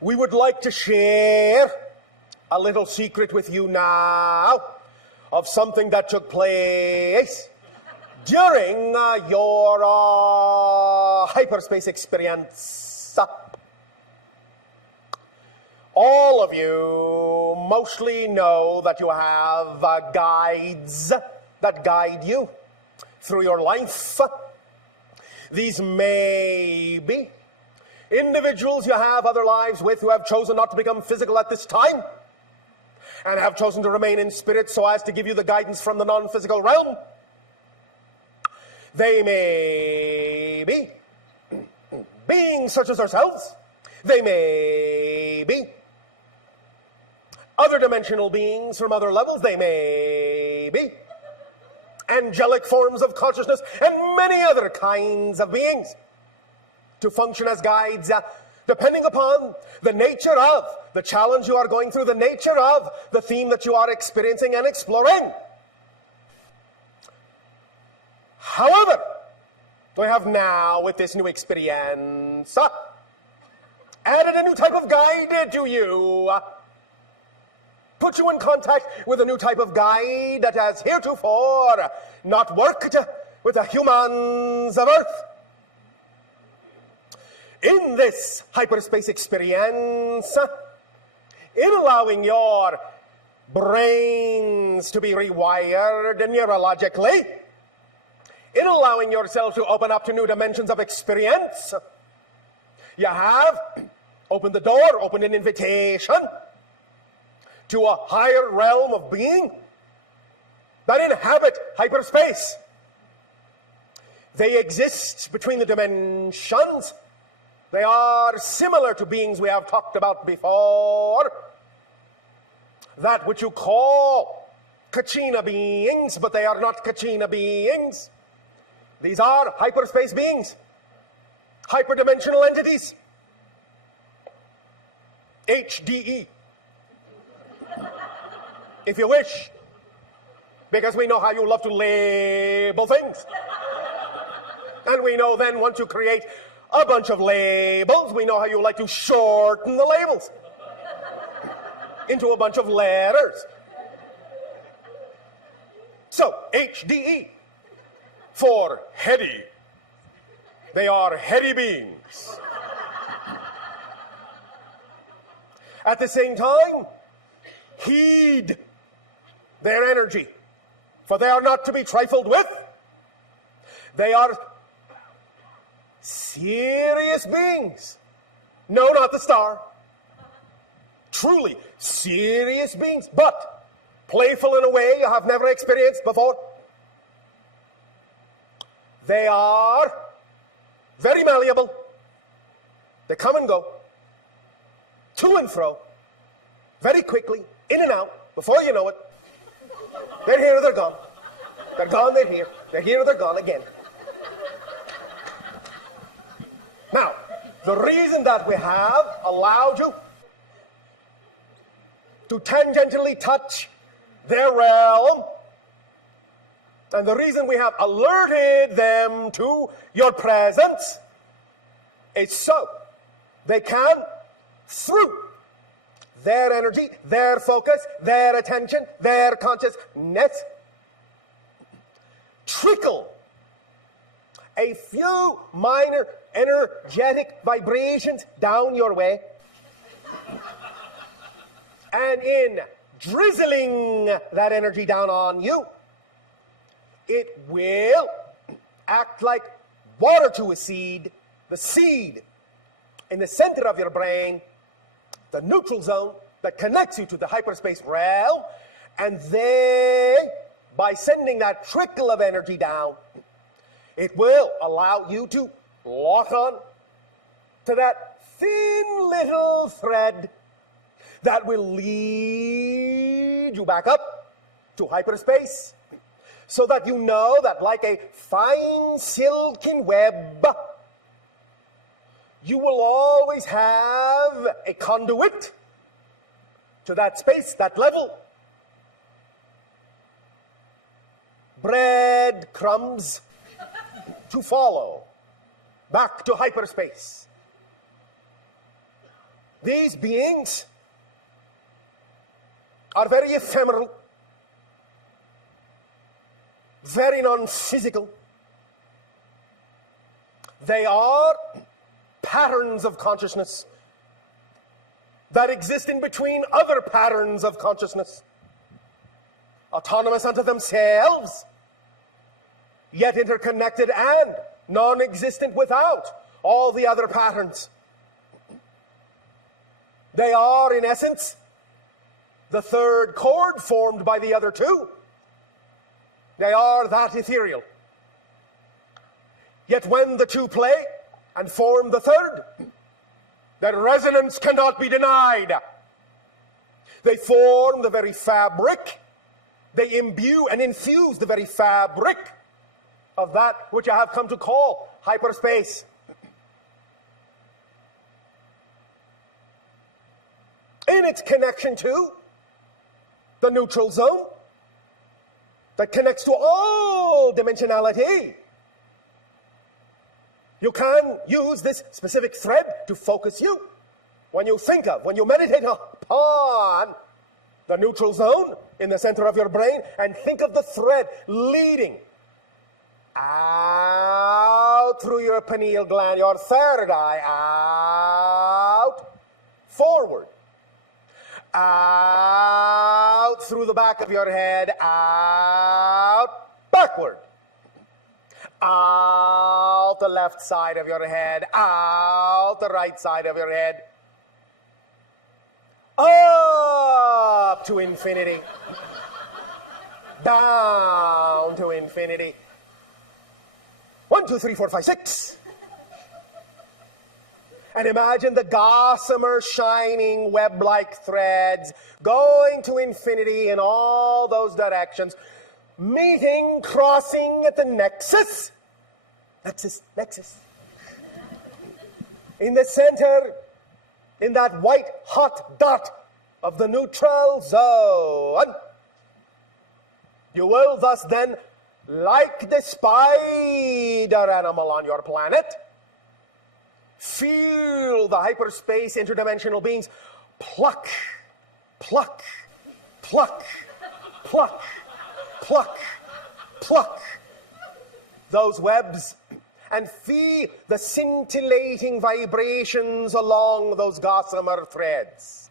we would like to share a little secret with you now of something that took place during your hyperspace experience. All of you mostly know that you have guides that guide you through your life. These may be individuals you have other lives with who have chosen not to become physical at this time and have chosen to remain in spirit so as to give you the guidance from the non-physical realm. They may be beings such as ourselves. They may be other dimensional beings from other levels. They may be angelic forms of consciousness and many other kinds of beings to function as guides, depending upon the nature of the challenge you are going through, the nature of the theme that you are experiencing and exploring. However, we have now, with this new experience, added a new type of guide to you. Put you in contact with a new type of guide that has heretofore not worked with the humans of Earth. In this hyperspace experience, in allowing your brains to be rewired neurologically, in allowing yourself to open up to new dimensions of experience, you have opened the door, opened an invitation to a higher realm of being that inhabit hyperspace. They exist between the dimensions. They are similar to beings we have talked about before. That which you call Kachina beings, but they are not Kachina beings. These are hyperspace beings, hyperdimensional entities, HDE, if you wish, because we know how you love to label things. And we know then once you create a bunch of labels, we know how you like to shorten the labels into a bunch of letters. So, HDE, for heady. They are heady beings. At the same time, heed their energy, for they are not to be trifled with. They are serious beings. No, not the star. Truly serious beings, but playful in a way you have never experienced before. They are very malleable. They come and go, to and fro, very quickly, in and out, before you know it. They're here or they're gone. They're gone, they're here. They're here or they're gone again. Now, the reason that we have allowed you to tangentially touch their realm, and the reason we have alerted them to your presence, is so they can, through their energy, their focus, their attention, their consciousness, trickle a few minor energetic vibrations down your way. And in drizzling that energy down on you, it will act like water to a seed, the seed in the center of your brain, the neutral zone that connects you to the hyperspace realm, and they, by sending that trickle of energy down, it will allow you to lock on to that thin little thread that will lead you back up to hyperspace, so that you know that like a fine silken web, you will always have a conduit to that space, that level. Breadcrumbs to follow back to hyperspace. These beings are very ephemeral, very non-physical. They are patterns of consciousness that exist in between other patterns of consciousness, autonomous unto themselves, yet interconnected and non-existent without all the other patterns. They are, in essence, the third chord formed by the other two. They are that ethereal. Yet when the two play and form the third, their resonance cannot be denied. They form the very fabric, they imbue and infuse the very fabric of that which I have come to call hyperspace. In its connection to the neutral zone that connects to all dimensionality, you can use this specific thread to focus you. When you think of, when you meditate upon the neutral zone in the center of your brain, and think of the thread leading out through your pineal gland, your third eye, out, forward, out through the back of your head, out, backward, out the left side of your head, out the right side of your head, up to infinity, down to infinity. 1, 2, 3, 4, 5, 6. And imagine the gossamer shining web-like threads going to infinity in all those directions, meeting, crossing at the nexus. Nexus. In the center, in that white hot dot of the neutral zone. You will thus then, like the spider animal on your planet, feel the hyperspace interdimensional beings pluck, pluck, pluck, pluck, pluck, pluck those webs, and feel the scintillating vibrations along those gossamer threads,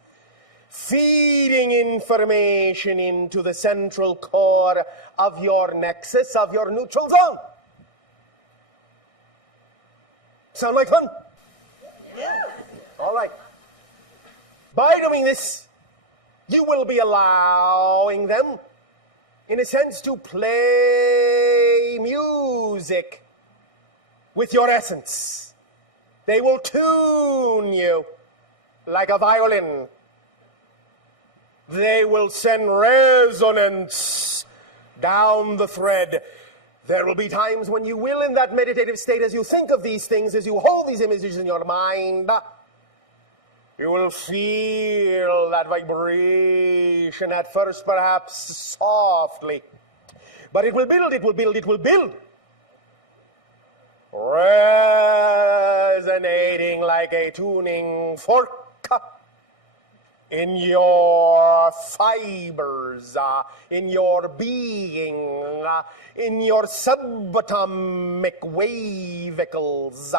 feeding information into the central core of your nexus, of your neutral zone. Sound like fun? Yeah. All right. By doing this, you will be allowing them, in a sense, to play music with your essence. They will tune you like a violin. They will send resonance down the thread. There will be times when you will, in that meditative state, as you think of these things, as you hold these images in your mind, you will feel that vibration, at first perhaps softly. But it will build, it will build, it will build. Resonating like a tuning fork in your fibers, in your being, in your subatomic wavicles,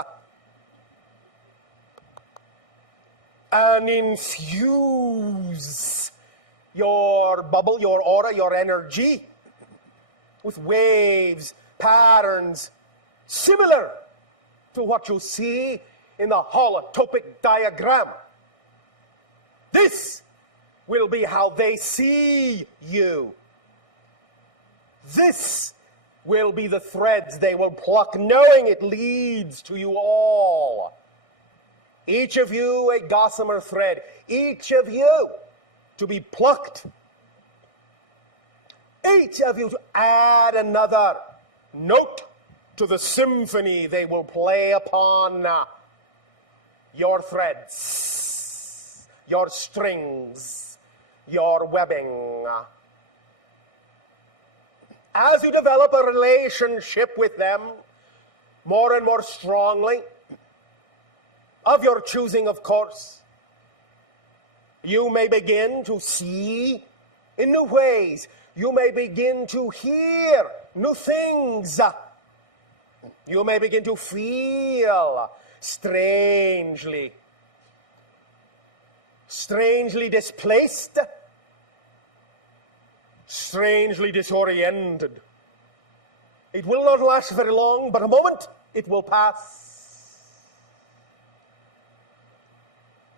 and infuse your bubble, your aura, your energy with waves, patterns, similar to what you see in the holotopic diagram. This will be how they see you. This will be the threads they will pluck, knowing it leads to you all. Each of you a gossamer thread, each of you to be plucked. Each of you to add another note to the symphony they will play upon your threads, your strings, your webbing. As you develop a relationship with them more and more strongly, of your choosing, of course, You may begin to see in new ways. You may begin to hear new things. You may begin to feel strangely displaced, strangely disoriented. It will not last very long, but a moment it will pass.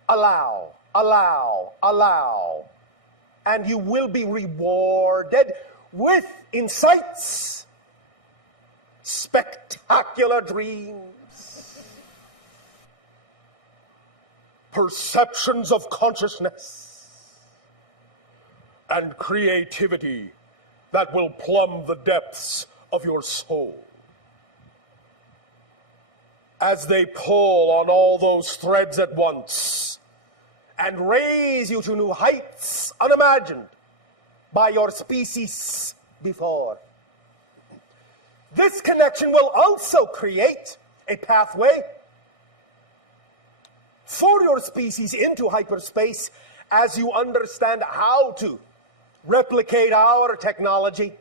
Allow, and you will be rewarded with insights, spectacular dreams, perceptions of consciousness, and creativity that will plumb the depths of your soul. As they pull on all those threads at once and raise you to new heights unimagined by your species before. This connection will also create a pathway for your species into hyperspace as you understand how to replicate our technology,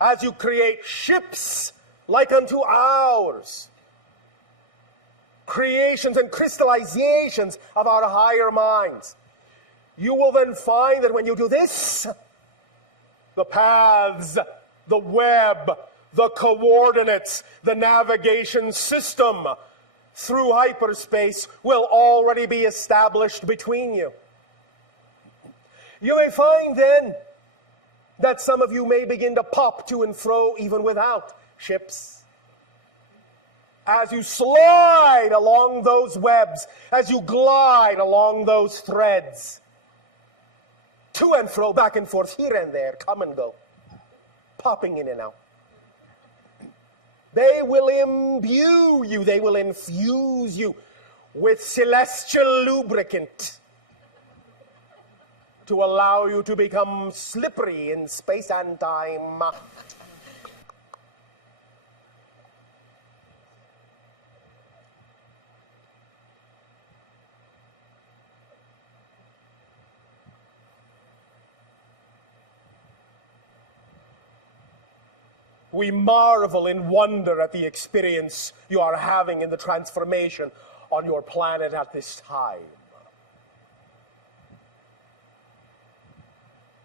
as you create ships like unto ours, creations and crystallizations of our higher minds. You will then find that when you do this, the paths, the web, the coordinates, the navigation system through hyperspace will already be established between you. You may find then that some of you may begin to pop to and fro even without ships. As you slide along those webs, as you glide along those threads, to and fro, back and forth, here and there, come and go, popping in and out. They will imbue you, they will infuse you with celestial lubricant to allow you to become slippery in space and time. We marvel in wonder at the experience you are having in the transformation on your planet at this time.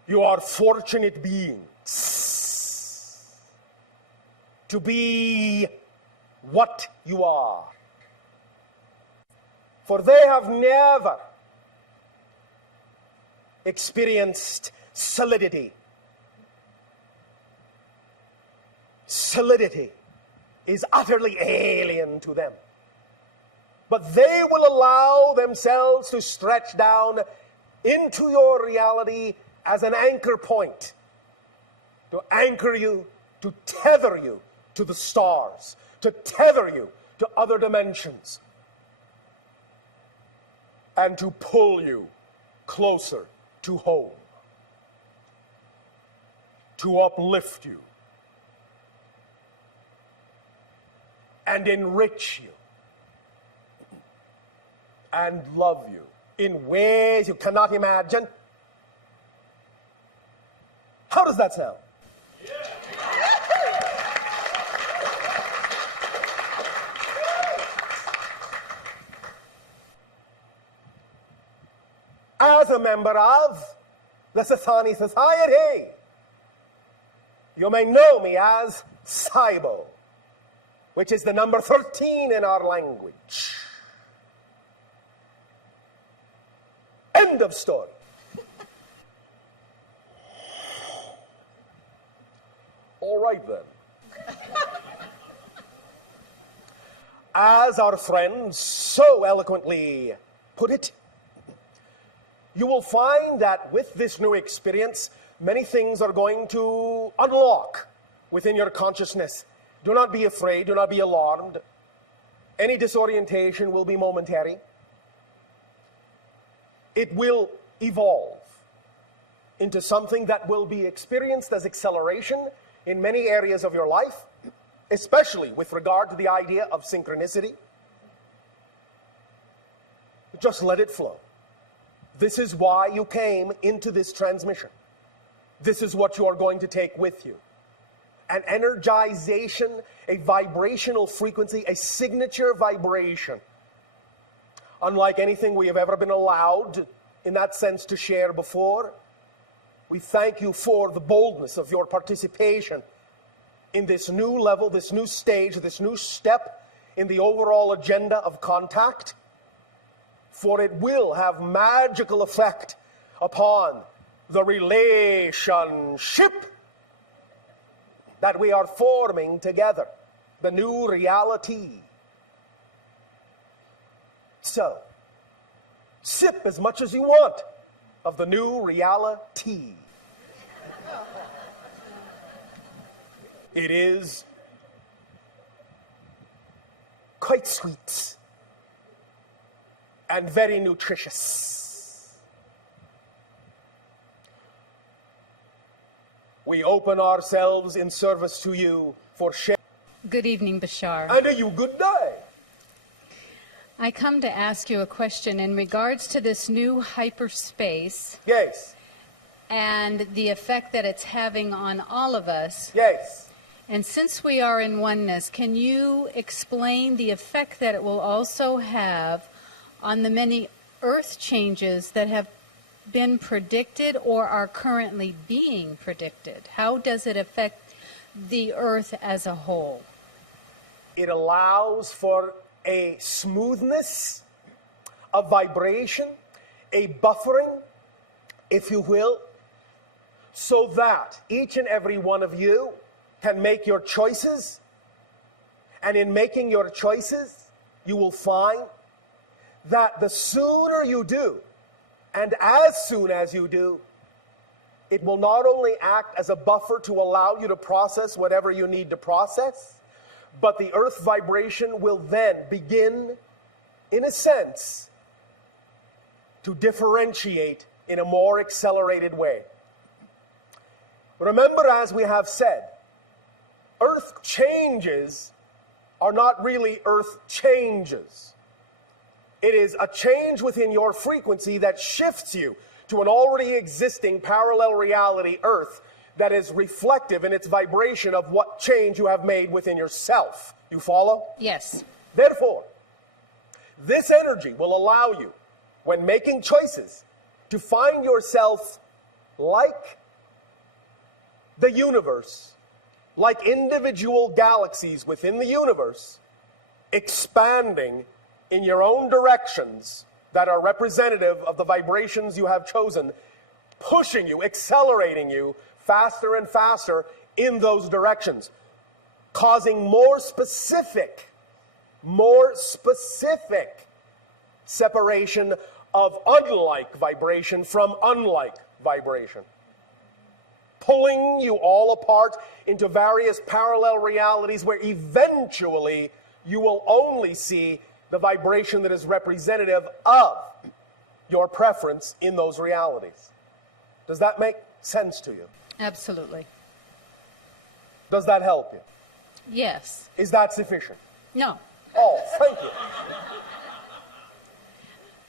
You are fortunate beings to be what you are. For they have never experienced solidity. Solidity is utterly alien to them. But they will allow themselves to stretch down into your reality as an anchor point, to anchor you, to tether you to the stars, to tether you to other dimensions, and to pull you closer to home, to uplift you, and enrich you, and love you in ways you cannot imagine. How does that sound? Yeah. As a member of the Sathani Society, you may know me as Saibo, which is the number 13 in our language. End of story. All right then. As our friends so eloquently put it, you will find that with this new experience, many things are going to unlock within your consciousness. Do not be afraid, do not be alarmed. Any disorientation will be momentary. It will evolve into something that will be experienced as acceleration in many areas of your life, especially with regard to the idea of synchronicity. Just let it flow. This is why you came into this transmission. This is what you are going to take with you. An energization, a vibrational frequency, a signature vibration. Unlike anything we have ever been allowed, in that sense, to share before. We thank you for the boldness of your participation in this new level, this new stage, this new step in the overall agenda of contact. For it will have magical effect upon the relationship that we are forming together, the new reality. So, sip as much as you want of the new reality. It is quite sweet and very nutritious. We open ourselves in service to you for share. Good evening, Bashar. And a you good day. I come to ask you a question in regards to this new hyperspace. Yes. And the effect that it's having on all of us. Yes. And since we are in oneness, can you explain the effect that it will also have on the many earth changes that have been predicted or are currently being predicted? How does it affect the earth as a whole? It allows for a smoothness, a vibration, a buffering, if you will, so that each and every one of you can make your choices. And in making your choices, you will find that the sooner you do, and as soon as you do, it will not only act as a buffer to allow you to process whatever you need to process, but the earth vibration will then begin, in a sense, to differentiate in a more accelerated way. Remember, as we have said, earth changes are not really earth changes. It is a change within your frequency that shifts you to an already existing parallel reality, earth, that is reflective in its vibration of what change you have made within yourself. You follow? Yes. Therefore, this energy will allow you, when making choices, to find yourself like the universe, like individual galaxies within the universe, expanding in your own directions that are representative of the vibrations you have chosen, pushing you, accelerating you faster and faster in those directions, causing more specific separation of unlike vibration from unlike vibration, pulling you all apart into various parallel realities where eventually you will only see the vibration that is representative of your preference in those realities. Does that make sense to you? Absolutely. Does that help you? Yes. Is that sufficient? No. Oh, thank you.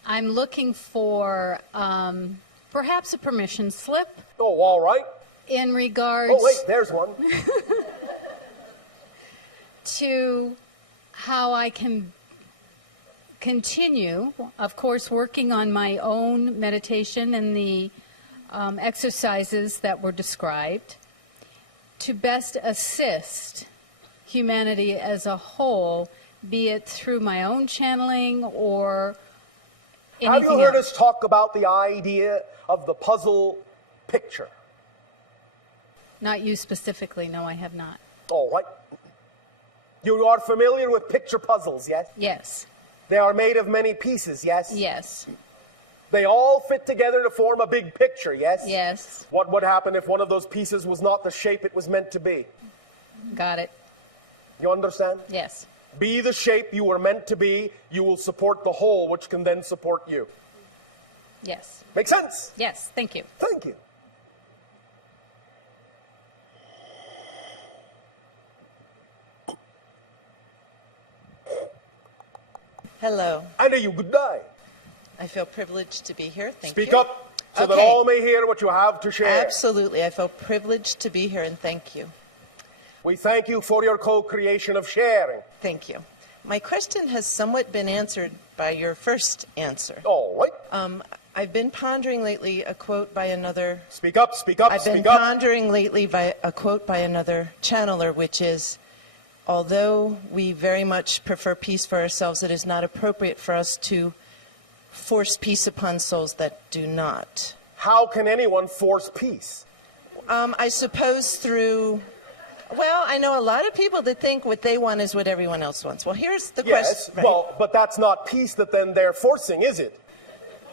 I'm looking for perhaps a permission slip. Oh, all right. In regards Oh, wait, there's one. to how I can continue, of course, working on my own meditation and the exercises that were described to best assist humanity as a whole, be it through my own channeling or anything Have you heard else. us talk about the idea of the puzzle picture? Not you specifically, no, I have not. All right. You are familiar with picture puzzles, yes? Yes. They are made of many pieces, yes? Yes. They all fit together to form a big picture, yes? Yes. What would happen if one of those pieces was not the shape it was meant to be? Got it. You understand? Yes. Be the shape you were meant to be, you will support the whole, which can then support you. Yes. Make sense? Yes. Thank you. Thank you. Hello. And a you good day. I feel privileged to be here. Thank Speak you. up so that Okay. all may hear what you have to share. Absolutely. I feel privileged to be here, and thank you. We thank you for your co-creation of sharing. Thank you. My question has somewhat been answered by your first answer. All right. I've been pondering lately a quote by another. Speak up, speak up, I've been speak up. pondering lately by a quote by another channeler, which is, although we very much prefer peace for ourselves, it is not appropriate for us to force peace upon souls that do not. How can anyone force peace? I suppose through, well, I know a lot of people that think what they want is what everyone else wants. Well, here's the Yes, question. well, but that's not peace that then they're forcing, is it?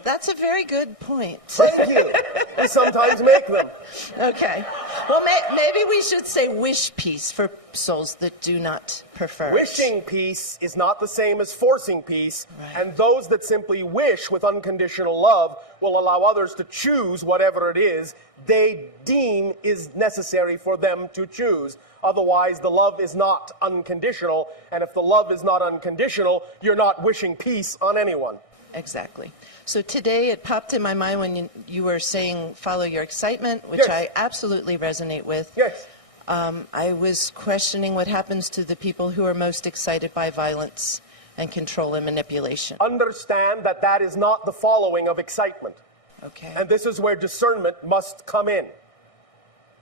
That's a very good point. Thank you. We sometimes make them. Okay. Well, maybe we should say wish peace for souls that do not prefer it. Wishing peace is not the same as forcing peace, Right. and those that simply wish with unconditional love will allow others to choose whatever it is they deem is necessary for them to choose. Otherwise, the love is not unconditional, and if the love is not unconditional, you're not wishing peace on anyone. Exactly. So today it popped in my mind when you were saying follow your excitement, which Yes. I absolutely resonate with. Yes. I was questioning what happens to the people who are most excited by violence and control and manipulation. Understand that that is not the following of excitement. Okay. And this is where discernment must come in.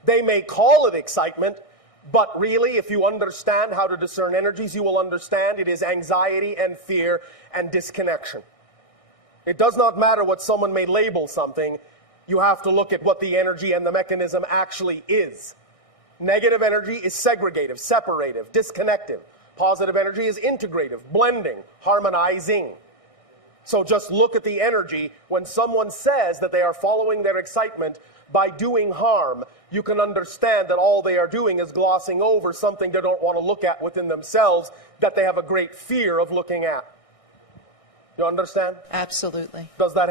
They may call it excitement, but really, if you understand how to discern energies, you will understand it is anxiety and fear and disconnection. It does not matter what someone may label something. You have to look at what the energy and the mechanism actually is. Negative energy is segregative, separative, disconnective. Positive energy is integrative, blending, harmonizing. So just look at the energy. When someone says that they are following their excitement by doing harm, you can understand that all they are doing is glossing over something they don't want to look at within themselves that they have a great fear of looking at. You understand? Absolutely. Does that